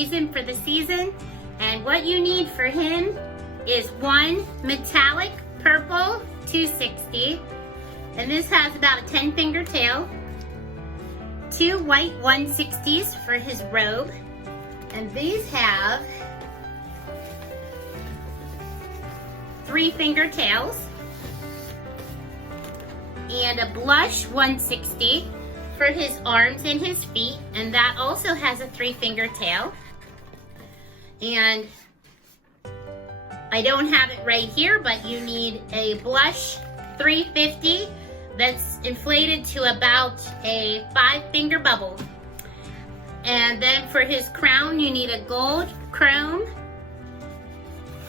reason for the season. And what you need for him is one metallic purple 260. And this has about a 10-finger tail. 2 white 160s for his robe. And these have 3-finger tails. And a blush 160 for his arms and his feet. And that also has a 3-finger tail. And I don't have it right here, but you need a blush 350 that's inflated to about a 5-finger bubble. And then for his crown, you need a gold chrome,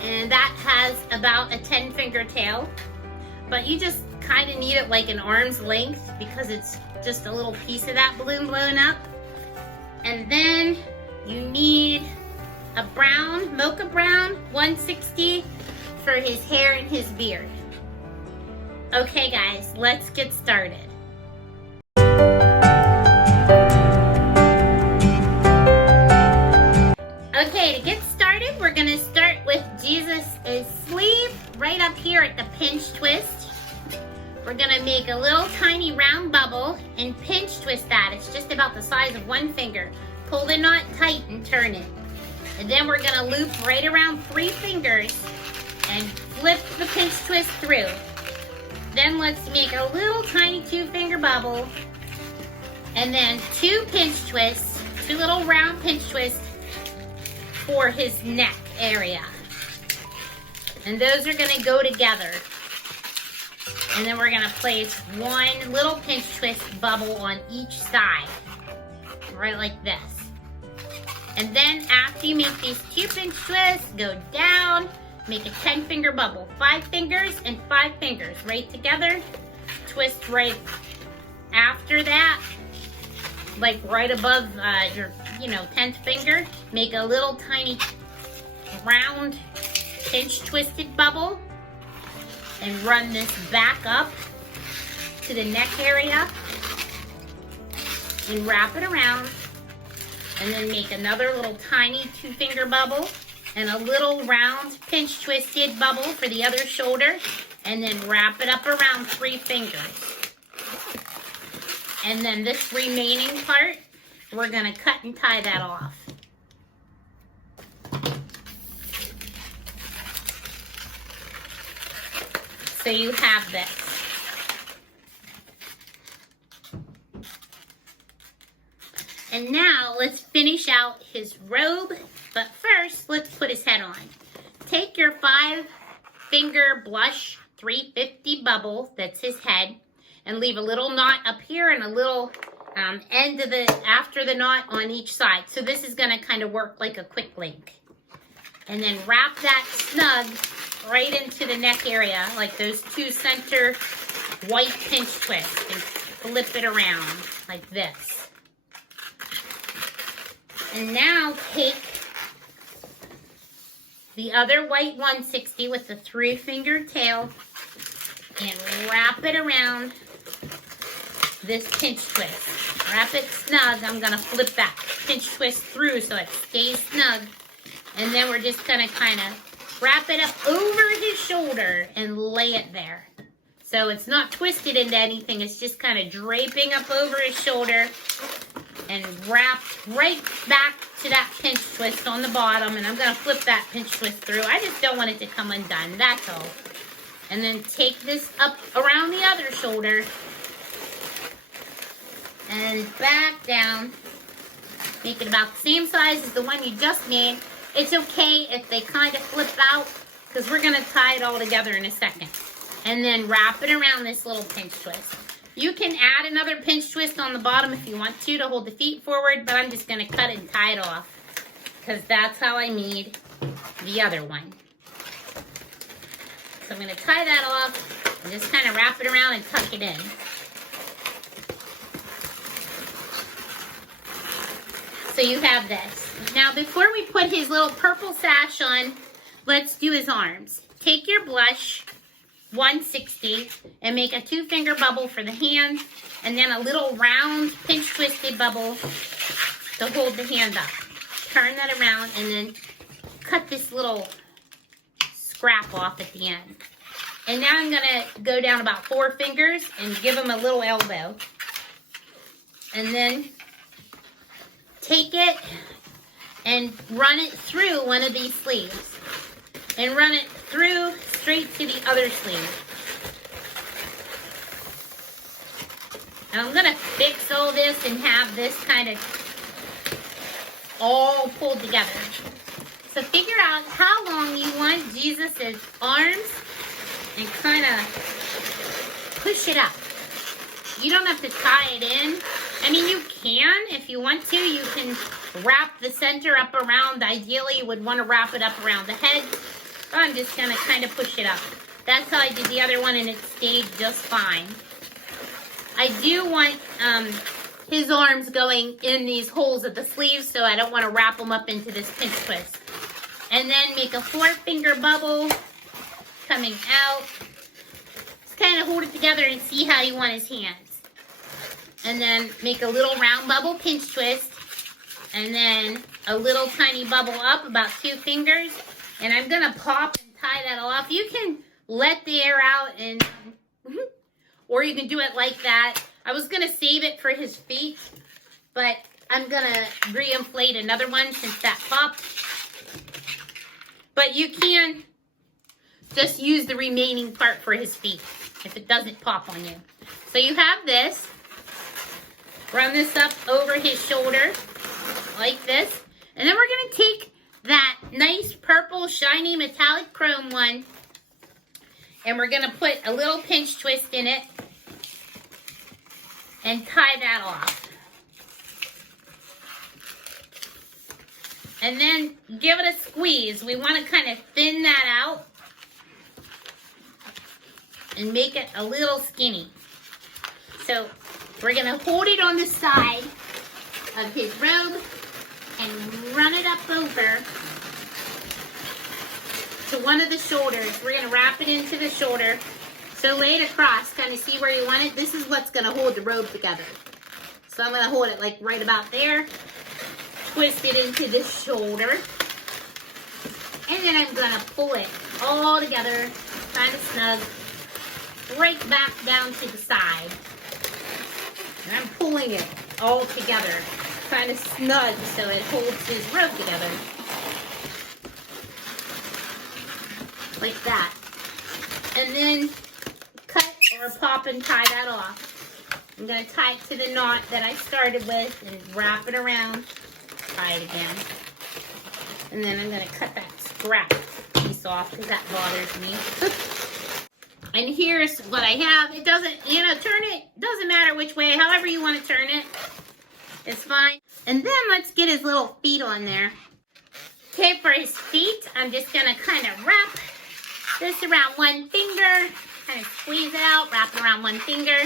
and that has about a 10-finger tail. But you just kind of need it like an arm's length because it's just a little piece of that balloon blown up. And then you need a brown, mocha brown 160 for his hair and his beard. Okay guys, let's get started. Okay, to get started, we're gonna start with Jesus' sleeve right up here at the pinch twist. We're gonna make a little tiny round bubble and pinch twist that. It's just about the size of 1 finger. Pull the knot tight and turn it. And then we're gonna loop right around 3 fingers and flip the pinch twist through. Then let's make a little tiny 2-finger bubble and then 2 pinch twists, 2 little round pinch twists for his neck area. And those are gonna go together. And then we're gonna place 1 little pinch twist bubble on each side, right like this. And then after you make these 2 pinch twists, go down, make a 10-finger bubble. 5 fingers and 5 fingers right together. Twist right after that, like right above your 10th finger. Make a little tiny round pinch twisted bubble and run this back up to the neck area and wrap it around. And then make another little tiny 2-finger bubble and a little round pinch twisted bubble for the other shoulder. And then wrap it up around 3 fingers. And then this remaining part, we're gonna cut and tie that off. So you have this. And now let's finish out his robe, but first let's put his head on. Take your 5-finger blush 350 bubble, that's his head, and leave a little knot up here and a little end of after the knot on each side. So this is gonna kind of work like a quick link. And then wrap that snug right into the neck area, like those 2 center white pinch twists, and flip it around like this. And now take the other white 160 with the 3-finger tail and wrap it around this pinch twist. Wrap it snug. I'm gonna flip that pinch twist through so it stays snug. And then we're just gonna kind of wrap it up over his shoulder and lay it there. So it's not twisted into anything, it's just kind of draping up over his shoulder and wrapped right back to that pinch twist on the bottom. And I'm gonna flip that pinch twist through. I just don't want it to come undone, that's all. And then take this up around the other shoulder and back down. Make it about the same size as the one you just made. It's okay if they kind of flip out because we're gonna tie it all together in a second. And then wrap it around this little pinch twist. You can add another pinch twist on the bottom if you want to hold the feet forward, but I'm just gonna cut it and tie it off because that's how I made the other one. So I'm gonna tie that off and just kind of wrap it around and tuck it in. So you have this. Now before we put his little purple sash on, let's do his arms. Take your blush 160 and make a 2-finger bubble for the hand and then a little round pinch twisted bubble to hold the hand up. turn that around and then cut this little scrap off at the end. And now I'm going to go down about 4 fingers and give them a little elbow. And then take it and run it through one of these sleeves. And run it through straight to the other sleeve. And I'm going to fix all this and have this kind of all pulled together. So figure out how long you want Jesus' arms and kind of push it up. You don't have to tie it in. I mean, you can if you want to. You can wrap the center up around. Ideally, you would want to wrap it up around the head. But I'm just going to kind of push it up. That's how I did the other one, and it stayed just fine. I do want his arms going in these holes of the sleeves, so I don't want to wrap them up into this pinch twist. And then make a 4-finger bubble coming out. Just kind of hold it together and see how you want his hands. And then make a little round bubble pinch twist. And then a little tiny bubble up, about 2 fingers. And I'm going to pop and tie that off. You can let the air out, and or you can do it like that. I was going to save it for his feet, but I'm going to re-inflate another one since that popped. But you can just use the remaining part for his feet if it doesn't pop on you. So you have this. Run this up over his shoulder like this. And then we're going to take that nice purple shiny metallic chrome one, and we're going to put a little pinch twist in it and tie that off. And then give it a squeeze. We want to kind of thin that out and make it a little skinny. So we're going to hold it on the side of his robe and run it up over to one of the shoulders. We're going to wrap it into the shoulder. So lay it across, kind of see where you want it. This is what's going to hold the robe together. So I'm going to hold it like right about there. Twist it into the shoulder. And then I'm going to pull it all together, kind of snug, right back down to the side. And I'm pulling it all together, kind of snug so it holds his robe together. Like that. And then cut or pop and tie that off. I'm going to tie it to the knot that I started with and wrap it around. Tie it again. And then I'm going to cut that scrap piece off because that bothers me. And here's what I have. It doesn't, turn it. Doesn't matter which way. However you want to turn it. It's fine. And then let's get his little feet on there. Okay, for his feet, I'm just going to kind of wrap this around one finger. Kind of squeeze it out. Wrap it around one finger.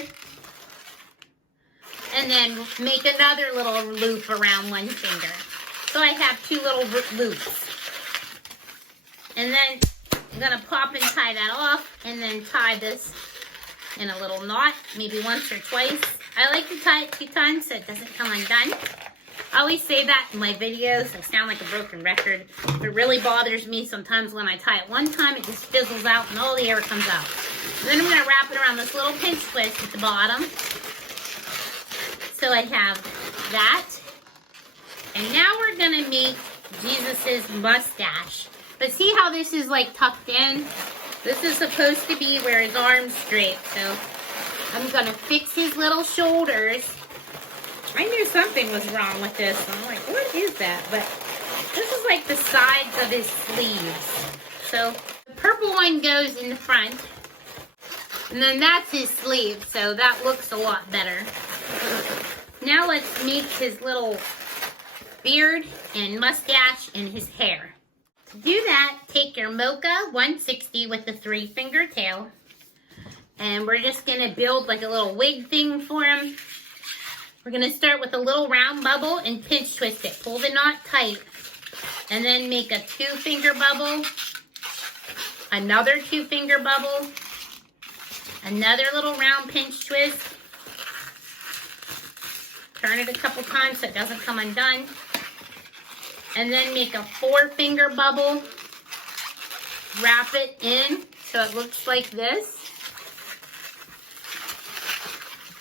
And then make another little loop around one finger. So I have 2 little loops. And then I'm going to pop and tie that off. And then tie this in a little knot. Maybe once or twice. I like to tie it 2 times so it doesn't come undone. I always say that in my videos. I sound like a broken record. It really bothers me sometimes when I tie it one time. It just fizzles out and all the air comes out. And then I'm going to wrap it around this little pinch twist at the bottom. So I have that. And now we're going to make Jesus's mustache. But see how this is like tucked in? This is supposed to be where his arms drape. So I'm going to fix his little shoulders. I knew something was wrong with this. I'm like, what is that? But this is like the sides of his sleeves. So the purple one goes in the front. And then that's his sleeve. So that looks a lot better. Now let's make his little beard and mustache and his hair. To do that, take your Mocha 160 with the 3-finger tail. And we're just going to build like a little wig thing for him. We're going to start with a little round bubble and pinch twist it. Pull the knot tight. And then make a 2-finger bubble. Another 2-finger bubble. Another little round pinch twist. Turn it a couple times so it doesn't come undone. And then make a 4-finger bubble. Wrap it in so it looks like this.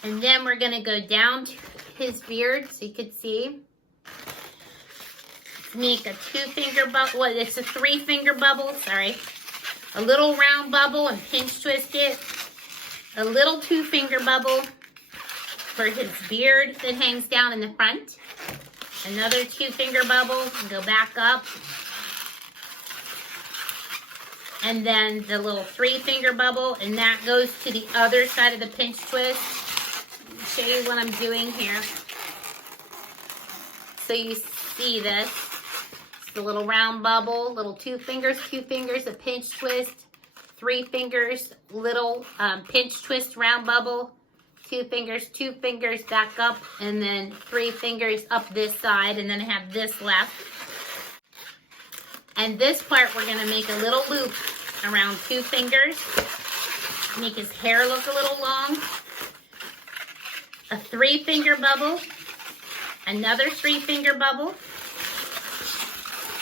And then we're gonna go down to his beard so you can see. Make a 2-finger bubble, well, it's a 3-finger bubble, sorry. A little round bubble and pinch twist it. A little 2-finger bubble for his beard that hangs down in the front. Another 2-finger bubble and go back up. And then the little 3-finger bubble, and that goes to the other side of the pinch twist. Let me show you what I'm doing here. So you see this. It's the little round bubble, little 2 fingers, a pinch twist, 3 fingers, little pinch twist, round bubble, 2 fingers, back up, and then 3 fingers up this side, and then I have this left. And this part we're gonna make a little loop around 2 fingers, make his hair look a little long, a 3-finger bubble, another 3-finger bubble,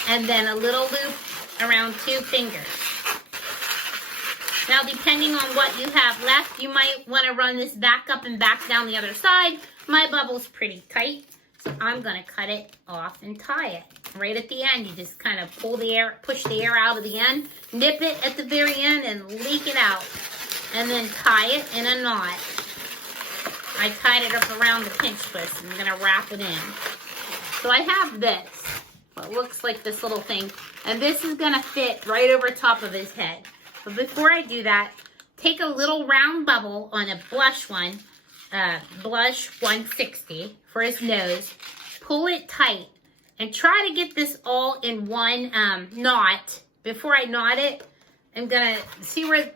and then a little loop around 2 fingers. Now, depending on what you have left, you might want to run this back up and back down the other side. My bubble's pretty tight, so I'm going to cut it off and tie it. Right at the end, you just kind of pull the air, push the air out of the end, nip it at the very end, and leak it out. And then tie it in a knot. I tied it up around the pinch twist, and I'm going to wrap it in. So I have this, what looks like this little thing, and this is going to fit right over top of his head. But before I do that, take a little round bubble on a blush one, blush 160 for his nose, pull it tight, and try to get this all in one knot. Before I knot it, I'm going to see where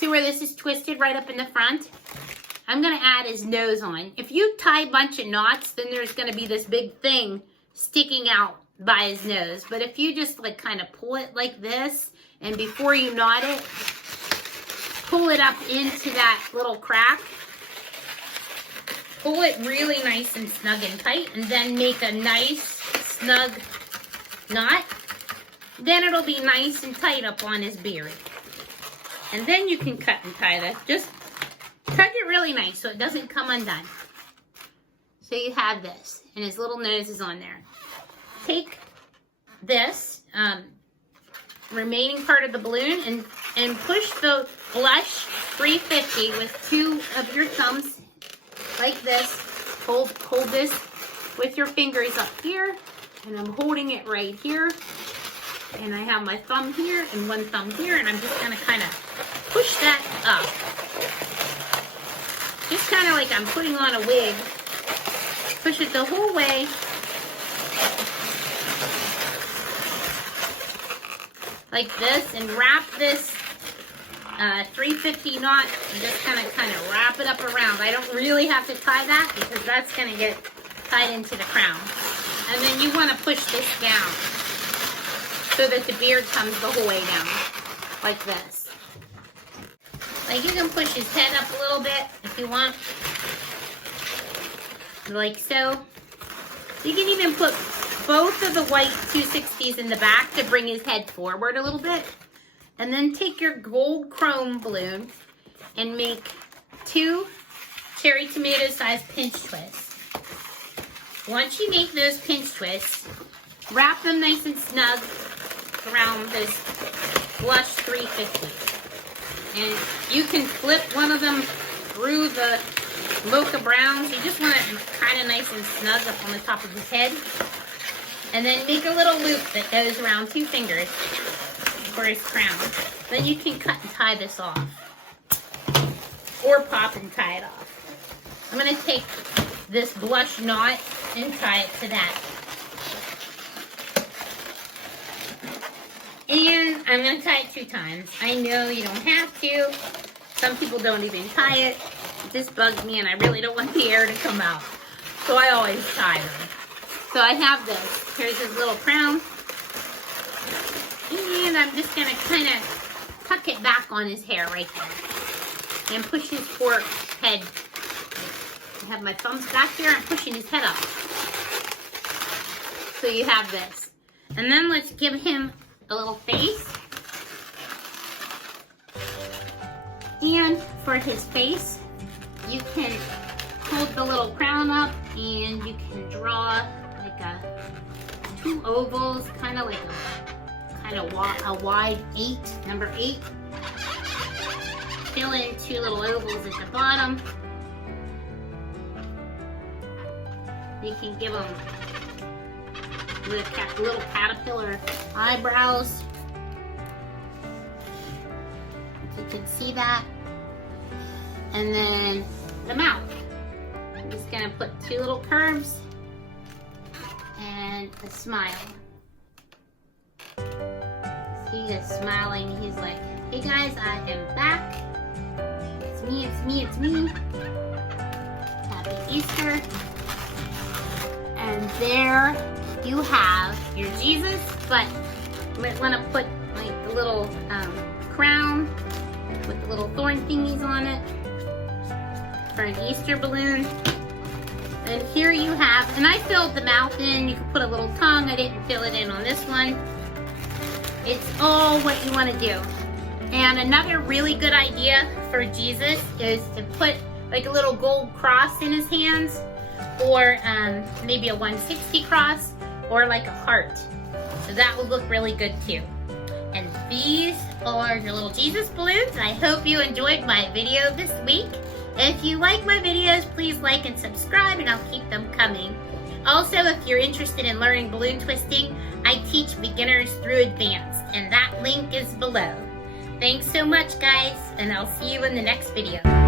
this is twisted right up in the front. I'm going to add his nose on. If you tie a bunch of knots, then there's going to be this big thing sticking out by his nose. But if you just like kind of pull it like this, and before you knot it, pull it up into that little crack. Pull it really nice and snug and tight, and then make a nice snug knot. Then it'll be nice and tight up on his beard. And then you can cut and tie this. Just cut it really nice so it doesn't come undone. So you have this, and his little nose is on there. Take this remaining part of the balloon and push the blush 350 with 2 of your thumbs like this. Hold this with your fingers up here, and I'm holding it right here. And I have my thumb here and 1 thumb here, and I'm just gonna kind of push that up. Just kind of like I'm putting on a wig. Push it the whole way. Like this, and wrap this 350 knot and just kind of wrap it up around. I don't really have to tie that because that's going to get tied into the crown. And then you want to push this down so that the beard comes the whole way down, like this. Like you can push his head up a little bit if you want, like so. You can even put both of the white 260s in the back to bring his head forward a little bit. And then take your gold chrome balloon and make 2 cherry tomato sized pinch twists. Once you make those pinch twists, wrap them nice and snug around this blush 350. And you can flip one of them through the mocha browns. You just want it kind of nice and snug up on the top of his head. And then make a little loop that goes around 2 fingers for his crown. Then you can cut and tie this off. Or pop and tie it off. I'm going to take this blush knot and tie it to that. And I'm going to tie it 2 times. I know you don't have to. Some people don't even tie it. It just bugs me and I really don't want the air to come out. So I always tie them. So I have this. Here's his little crown. And I'm just going to kind of tuck it back on his hair right there. And push his forehead. I have my thumbs back there. I'm pushing his head up. So you have this. And then let's give him a little face. And for his face, you can hold the little crown up and you can draw like two ovals, kind of like a wide 8, number 8. Fill in 2 little ovals at the bottom. You can give them little caterpillar eyebrows. You can see that. And then the mouth. I'm just gonna put 2 little curves and a smile. He is smiling. He's like, hey guys, I am back. It's me, it's me, it's me. Happy Easter. And there you have your Jesus, but you might want to put like the little crown with the little thorn thingies on it for an Easter balloon. And here you have, and I filled the mouth in. You can put a little tongue. I didn't fill it in on this one. It's all what you want to do. And another really good idea for Jesus is to put like a little gold cross in his hands, or maybe a 160 cross, or like a heart. So that would look really good too. And these are your little Jesus balloons. I hope you enjoyed my video this week. If you like my videos, please like and subscribe, and I'll keep them coming. Also, if you're interested in learning balloon twisting, I teach beginners through advanced, and that link is below. Thanks so much, guys, and I'll see you in the next video.